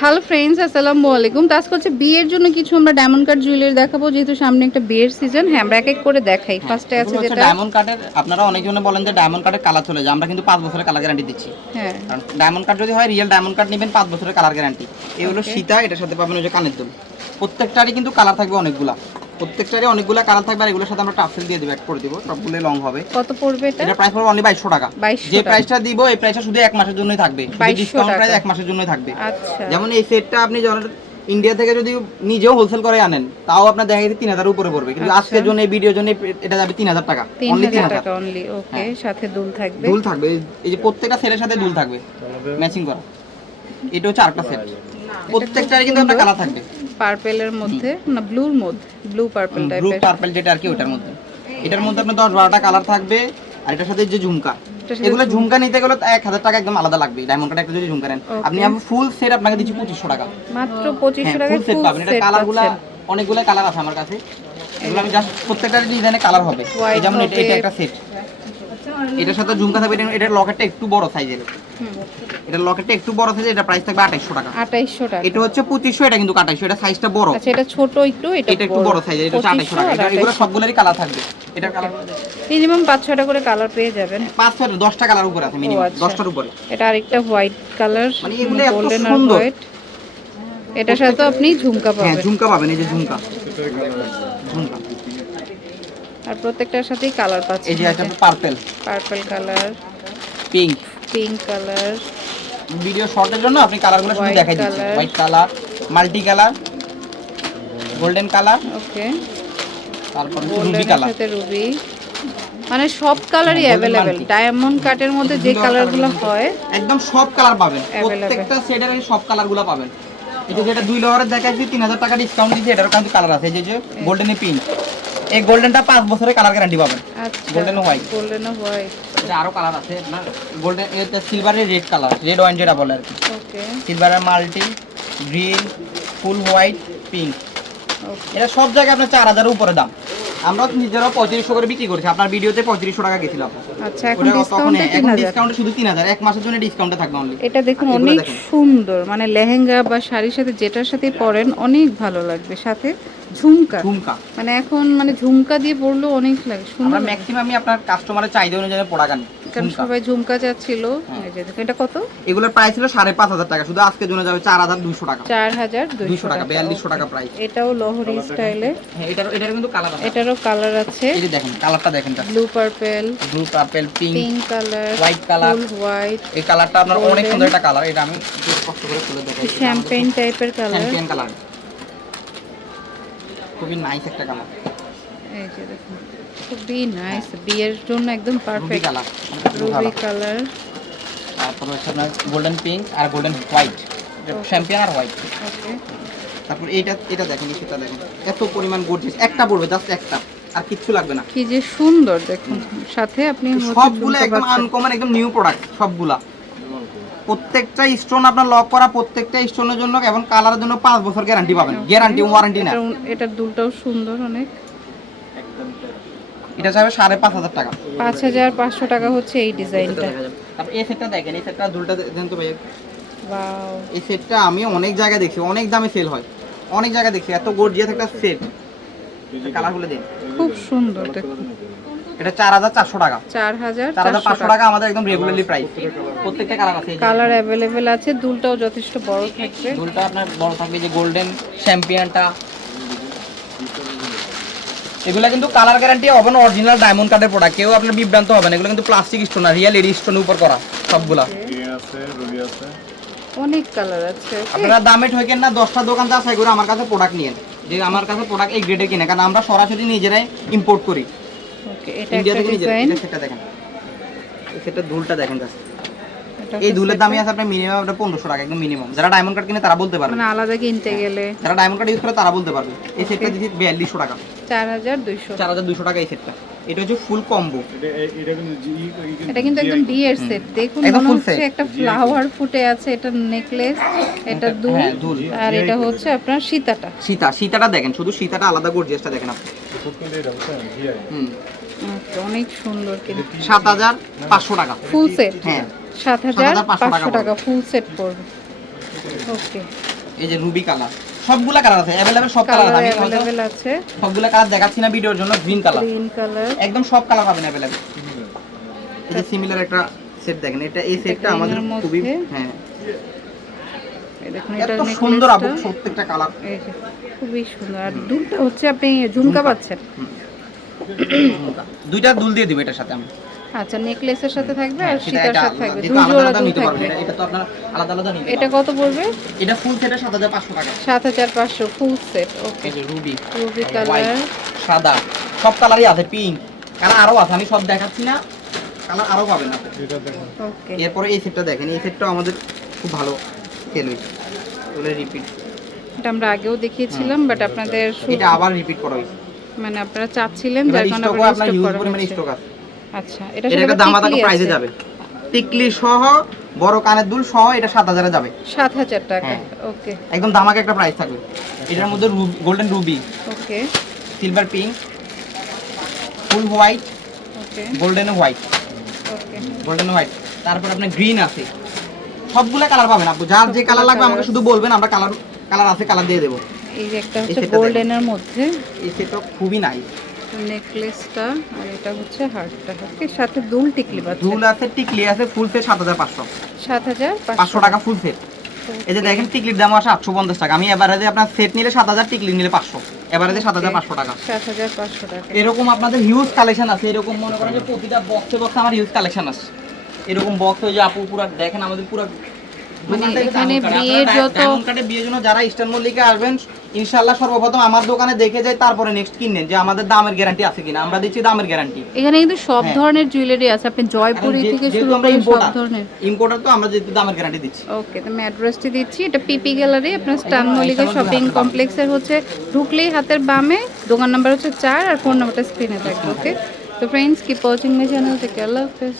Hello friends আসসালামু আলাইকুম। তো আজকে হচ্ছে বিয়ের জন্য কিছু আমরা ডায়মন্ড কাট জুয়েলারি দেখাবো যেহেতু সামনে একটা বিয়ের সিজন হ্যাঁ আমরা এক এক করে দেখাই। ফার্স্টে আছে যেটা। ডায়মন্ড কার্ডের আপনারা অনেকজনে বলেন যে ডায়মন্ড কার্ডের কালার চলে যায়। আমরা কিন্তু 5 বছরের কালার গ্যারান্টি দিচ্ছি। হ্যাঁ। কারণ ডায়মন্ড কার্ড যদি হয় রিয়েল ডায়মন্ড কার্ড নেবেন 5 বছরের কালার গ্যারান্টি এই হলো সীতা এটার সাথে পাবেন ওই যে কানের দুল। প্রত্যেকটারই কিন্তু কালার থাকবে অনেকগুলা। প্রত্যেকটারই অনেকগুলা কালার থাকবে আর এগুলোর সাথে আমরা টাফসেল দিয়ে দেবো এক করে দিব সবগুলো লং হবে। কত পড়বে এটা? এটা প্রাইস পড়বে অনলি বাইশশো টাকা। যে প্রাইসটা দিব এই প্রাইসটা শুধু এক মাসের জন্যই থাকবে। ডিসকাউন্ট প্রাইস এক মাসের জন্যই থাকবে। আচ্ছা। যেমন এই সেটটা আপনি যখন ইন্ডিয়া থেকে যদি নিজেও হোলসেল করে আনেন তাও আপনার দেখা গেছে তিন হাজার উপরে পড়বে। কিন্তু আচ্ছা। আজকের জন্য এই ভিডিওর জন্য এটা যাবে তিন হাজার টাকা। অনলি তিন হাজার। অনলি ওকে হ্যাঁ। সাথে দুল থাকবে। দুল থাকবে। এই- যে প্রত্যেকটা সেটের সাথে দুল থাকবে। ম্যাচিং করা। এটা হচ্ছে আরেকটা সেট প্রত্যেকটারই কিন্তু একটা কালার থাকবে। পার্পেলের মধ্যে না ব্লুর মধ্যে ব্লু পার্পেল ব্লু টাইপের পার্পল যেটা আর কি ওটার মধ্যে। এটার মধ্যে আপনার দশ বারোটা কালার থাকবে আর এটার সাথে যে ঝুমকা। এগুলো ঝুমকা নিতে গেলে এক হাজার টাকা একদম আলাদা লাগবে। ডায়মন্ড কার্ড একটা যদি ঝুমকা নেন। আপনি আমি ফুল সেট আপনাকে দিচ্ছি পঁচিশশো টাকা। মাত্র পঁচিশশো হ্যাঁ টাকায় ফুল সেট পাবেন। এটা কালারগুলো অনেকগুলো কালার আছে আমার কাছে। এগুলো আমি জাস্ট প্রত্যেকটা ডিজাইনে কালার হবে। যেমন এটা এটা একটা সেট এটার সাথে ঝুমকা থাকবে এটা- এটার লকেটটা একটু বড় সাইজের হুম। এটার লকেটটা একটু বড় সাইজের এটা প্রাইস থাকবে আঠাইশশো টাকা। আঠাইশশো টাকা। এটা হচ্ছে পঁচিশশো এটা কিন্তু আঠাইশশো এটা সাইজটা বড়। আচ্ছা এটা ছোট একটু এটা এটা একটু বড় সাইজের এটা হচ্ছে আঠাইশশো টাকা। এটা- এগুলো সবগুলোরই কালার থাকবে। এটার কালার মিনিমাম পাঁচ ছটা করে কালার পেয়ে যাবেন। পাঁচ ছয় দশটা কালার উপরে আছে মিনিমাম আচ্ছা। দশটার উপরে। এটা আরেকটা হোয়াইট কালার মানে এগুলো এত সুন্দর। হোয়াইট এটার সাথে আপনি ঝুমকা পাবেন হ্যাঁ পাবেন। ঝুমকা পাবেন এই যে ঝুমকা। ঝুমকা। আর প্রত্যেকটার সাথেই কালার পাচ্ছি এই যে একটা purple purple colour pink pink colour video শর্টের জন্য আপনি কালারগুলো শুধু দেখাই দিচ্ছি। White colour multi colour golden colour okay তারপর রুবি কালার সাথে রুবি মানে সব কালারই অ্যাভেলেবেল ডায়মন্ড কাটের মধ্যে যে কালারগুলো হয় একদম সব কালার পাবেন. প্রত্যেকটা সেটের সব কালারগুলো পাবেন। এটা যেটা দুই লহারের দেখাচ্ছি তিন হাজার টাকা ডিসকাউন্ট দিচ্ছে এটারও কিন্তু কালার আছে। এই যে যে গোল্ডেন পিঙ্ক এই গোল্ডেনটা পাঁচ বছরের কালার গ্যারান্টি পাবেন। ও white। গোল্ডেন হোয়াইট এটা আরও কালার আছে আপনার গোল্ডেন এটা সিলভারের রেড কালার রেড ওয়াইন যেটা বলে আর কি। ওকে সিলভারের multi green full white pink এটা সব জায়গায় আপনার চার হাজারের উপরে দাম। আমরা নিজেরাও পঁয়ত্রিশশো করে বিক্রি করছি আপনার ভিডিওতে পঁয়ত্রিশশো টাকা গেছিলাম। আচ্ছা এখন ডিসকাউন্টে এখন হাজার। ডিসকাউন্টে শুধু তিন হাজার এক মাসের জন্য ডিসকাউন্টে থাকবে অনলি এটা দেখুন অনেক সুন্দর মানে লেহেঙ্গা বা শাড়ির সাথে যেটার সাথে পরেন অনেক ভালো লাগবে। সাথে ঝুমকা। ঝুমকা। মানে এখন মানে ঝুমকা দিয়ে পরলেও অনেক লাগে আমরা ম্যাক্সিমামই আপনার কাস্টমারের চাহিদা অনুযায়ী প্রোডাক্ট আনি কারণ সবাই ঝুমকা চাচ্ছিল। হ্যাঁ। এই যে দেখুন এটা কত? এগুলোর প্রাইস ছিল সাড়ে পাঁচ হাজার টাকা শুধু আজকের জন্য যাবে চার হাজার দুশো টাকা। চার হাজার দুইশো টাকা বিয়াল্লিশশো টাকা প্রাইস এটাও লহরি স্টাইলে হ্যাঁ এটার এটার কিন্তু কালার আছে। এটারও কালার আছে। এই যে দেখেন কালারটা দেখেন blue purple blue purple pink pink colour colour। Full white এই কালারটা আপনার অনেক সুন্দর একটা কালার এটা আমি কষ্ট করে তুলে দেখাই। শ্যাম্পেন টাইপের কালার চ্যাম্পিয়ন কালার খুবই নাইস একটা কালার এই যে দেখুন খুবই নাইস বিয়ের জন্য একদম পারফেক্ট কালার রুবি কালার তারপর হচ্ছে আপনার গোল্ডেন পিঙ্ক আর গোল্ডেন হোয়াইট চ্যাম্পিয়ন আর হোয়াইট ওকে তারপর এইটা এটা দেখেন সেটা দেখেন। এত পরিমাণ গর্জিয়াস একটা পড়বে জাস্ট একটা। আর কিচ্ছু লাগবে না। কি যে সুন্দর দেখুন। সাথে আপনি সবগুলো একদম আনকমন একদম নিউ প্রোডাক্ট সবগুলা। প্রত্যেকটা স্টোন আপনার লক করা প্রত্যেকটা স্টোনের জন্য এবং কালারের জন্য পাঁচ বছর গ্যারান্টি পাবেন। গ্যারান্টি ওয়ারেন্টি না। এটার- দুলটাও সুন্দর অনেক। এটা চাবে সাড়ে পাঁচ হাজার টাকা। পাঁচ হাজার পাঁচশো টাকা হচ্ছে এই ডিজাইনটা। এই সেটটা দেখেন এই সেটটা দুলটা দেন তো ভাইয়া। ওয়াও এই সেটটা আমি অনেক জায়গায় দেখি অনেক দামে সেল হয়। অনেক জায়গায় দেখি এত গর্জিয়াস একটা সেট কালারগুলো দিন। খুব সুন্দর দেখুন। এটা চার হাজার চারশো টাকা। টাকা আমাদের একদম রেগুলারলি প্রাইস প্রত্যেকটা কালার আছে কালার অ্যাভেলেবেল আছে দুলটাও যথেষ্ট বড় থাকবে। দুলটা আপনার বড় থাকবে যে গোল্ডেন চ্যাম্পিয়নটা এগুলো কিন্তু কালার গ্যারান্টি হবে না অরিজিনাল ডায়মন্ড কার্ডের প্রোডাক্ট কেউ আপনার বিভ্রান্ত হবে না এগুলো কিন্তু প্লাস্টিক স্টোন না রিয়েল এডি স্টোনের উপর করা সবগুলা। অনেক কালার আছে আপনারা দামে ঠকেন না দশটা দোকান যাচাই করে আমার কাছে প্রোডাক্ট নিয়েন। যে আমার কাছে প্রোডাক্ট এই গ্রেডের কিনে কারণ আমরা সরাসরি নিজেরাই ইম্পোর্ট করি। এটা একটা ডিজাইন এটা দেখেন। এই সেটা দুলটা দেখেন just। এই হচ্ছে দুলের দামই আছে আপনার মিনিমাম আপনার পনেরোশো টাকা একদম মিনিমাম যারা ডায়মন্ড কার্ড কিনে তারা বলতে পারবে। মানে আলাদা কিনতে গেলে। যারা ডায়মন্ড কার্ড ইউজ করে তারা বলতে পারবে। এই সেটটা দিচ্ছি বিয়াল্লিশশো টাকা। চার হাজার দুইশো। চার হাজার দুশো টাকা এই সেটটা। এটা হচ্ছে ফুল কম্বো এটা কিন্তু একদম বিয়ের সেট দেখুন মনে হচ্ছে একটা ফ্লাওয়ার ফুটে আছে এটা নেকলেস এটা দুল হ্যাঁ, আর এটা হচ্ছে আপনার সীতাটা। সীতা সীতাটা দেখেন শুধু সীতাটা আলাদা গর্জিয়াসটা দেখেন আপনি। হুম। অনেক সুন্দর কিন্তু। সাত হাজার পাঁচশো টাকা। ফুল সেট হ্যাঁ। সাত হাজার পাঁচশো টাকা ফুল সেট পড়বে। ওকে এই যে রুবি কালার সবগুলা কালার আছে। অ্যাভেলেবেল সব কালার আমি হয়তো আছে। সবগুলা কালার দেখাচ্ছি না ভিডিওর জন্য গ্রিন কালার গ্রিন কালার একদম সব কালার পাবেন অ্যাভেলেবেল এই যে সিমিলার একটা সেট দেখেন এটা এই সেটটা আমাদের। খুবই হ্যাঁ। দেখুন এটা সুন্দর আপু প্রত্যেকটা কালার খুবই সুন্দর। আর দুলটা হচ্ছে আপনি ঝুমকা পাচ্ছেন। দুইটা দুল দিয়ে দিব এটার সাথে আমি আচ্ছা নেকলেসের সাথে থাকবে আর হ্যাঁ, সীতার সাথে থাকবে। দুই জোড়া আলাদা দুল পারবেন থাকবে। এটা- এটা তো আপনারা আলাদা আলাদা নিতে এটা কত পড়বে? এটা ফুল সেটে সাত হাজার পাঁচশো টাকা। সাত হাজার পাঁচশো ফুল সেট ওকে এই যে রুবি রুবি কালার সাদা সব কালারই আছে পিঙ্ক কালার আরও আছে আমি সব দেখাচ্ছি না কালার আরও পাবেন আপনি। ওকে এরপরে এই সেটটা দেখেন এই সেটটাও আমাদের খুব ভালো সেল হয়েছে। রিপিট এটা আমরা আগেও দেখিয়েছিলাম বাট আপনাদের এটা আবার রিপিট করা হয়েছে। মানে আপনারা চাচ্ছিলেন যার কারণে আপনার রিস্টক হিউজ করা স্টক আছে। আচ্ছা এটা এটা একটা দাম আদাকে প্রাইসে যাবে। টিকলি সহ বড় কানের দুল সহ এটা সাত হাজারে যাবে। সাত হাজার টাকা হ্যাঁ। ওকে। একদম দামাকে একটা প্রাইস থাকবে। এটার মধ্যে golden ruby okay. Silver pink full white okay. Golden white okay. Golden white তারপর আপনার গ্রিন আছে। সবগুলা কালার পাবেন আপু। যার যে কালার লাগবে আমাকে শুধু বলবেন আমরা কালার কালার আছে কালার দিয়ে দেবো। এই যে একটা হচ্ছে। গোল্ডেনের মধ্যে। এই সেটটা খুবই নাই নেকলেসটা আর এটা হচ্ছে হার্টটা ওকে সাথে দুল টিকলি পাচ্ছে দুল আছে টিকলি আছে ফুল সেট সাত হাজার পাঁচশো। সাত হাজার পাঁচশো। টাকা ফুল সেট এই যে দেখেন টিকলির দাম আসে আটশো পঞ্চাশ টাকা। আমি এবারে আপনার সেট নিলে সাত হাজার টিকলি নিলে পাঁচশো। এবারে সাত হাজার পাঁচশো টাকা। সাত হাজার পাঁচশো টাকা। এরকম আপনাদের হিউজ কালেকশন আছে। এরকম মনে করেন যে প্রতিটা বক্সে বক্সে আমার হিউজ কালেকশন আছে। এরকম বক্স হয়ে যে আপু পুরো দেখেন আমাদের পুরো মানে এখানে বিয়ের যত- বিয়ের জন্য যারা ইস্টার্ন মল্লিকে আসবেন ইনশাআল্লাহ সর্বপ্রথম আমার দোকানে দেখে যায় তারপরে নেক্সট কিনেন যে আমাদের দামের গ্যারান্টি আছে কিনা। আমরা দিচ্ছি দামের গ্যারান্টি এখানে কিন্তু সব হ্যাঁ। ধরনের জুয়েলারি আছে আপনি জয়পুরি থেকে শুরু করে সব ধরনের। ইম্পোর্টার তো আমরা যেহেতু দামের গ্যারান্টি দিচ্ছি। ওকে তো আমি অ্যাড্রেসটি দিচ্ছি। এটা পিপি গ্যালারি আপনার স্টান মল্লিকা শপিং কমপ্লেক্সের হচ্ছে ঢুকলেই হাতের বামে দোকান নাম্বার হচ্ছে চার আর ফোন নাম্বারটা স্ক্রিনে থাকবে ওকে তো friends keep watching my channel থেকে আল্লাহ হাফেজ